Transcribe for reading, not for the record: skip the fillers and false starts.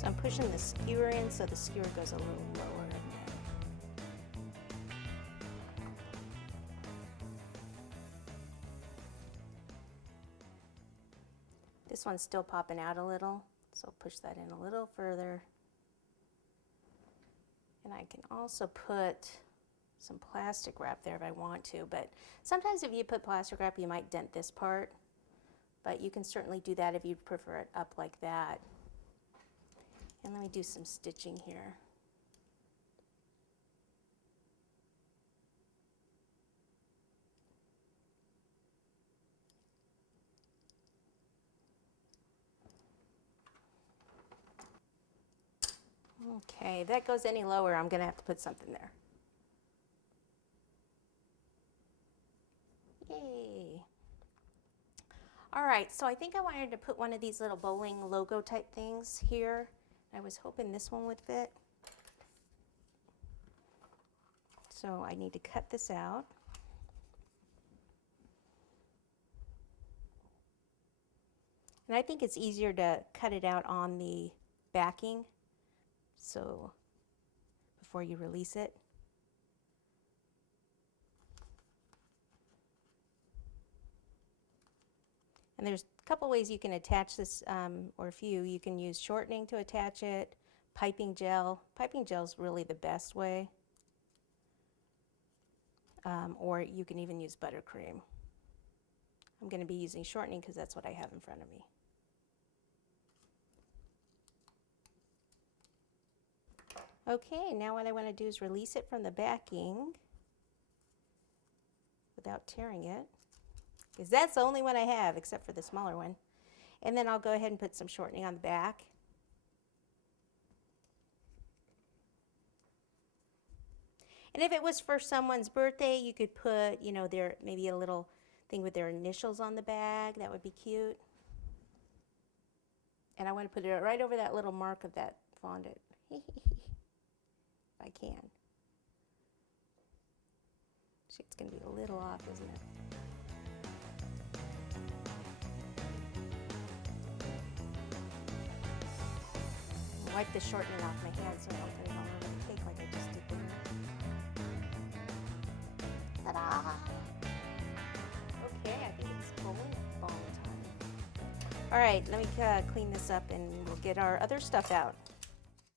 So I'm pushing the skewer in so the skewer goes a little lower in there. This one's still popping out a little, so I'll push that in a little further. And I can also put some plastic wrap there if I want to, but sometimes if you put plastic wrap you might dent this part, but you can certainly do that if you prefer it up like that. And let me do some stitching here. Okay, if that goes any lower, I'm going to have to put something there. Yay. All right, so I think I wanted to put one of these little bowling logo type things here. I was hoping this one would fit. So I need to cut this out. And I think it's easier to cut it out on the backing, so before you release it. And there's a couple ways you can attach this, or a few. You can use shortening to attach it, piping gel. Piping gel is really the best way. Or you can even use buttercream. I'm going to be using shortening because that's what I have in front of me. Okay, now what I want to do is release it from the backing without tearing it, because that's the only one I have except for the smaller one. And then I'll go ahead and put some shortening on the back. And if it was for someone's birthday, you could put, you know, their maybe a little thing with their initials on the bag. That would be cute. And I want to put it right over that little mark of that fondant. If I can. It's going to be a little off, isn't it? Wipe the shortening off my hand so I don't put it all over the cake like I just did there. Ta-da! Okay, I think it's bowling ball time. All right, let me clean this up and we'll get our other stuff out.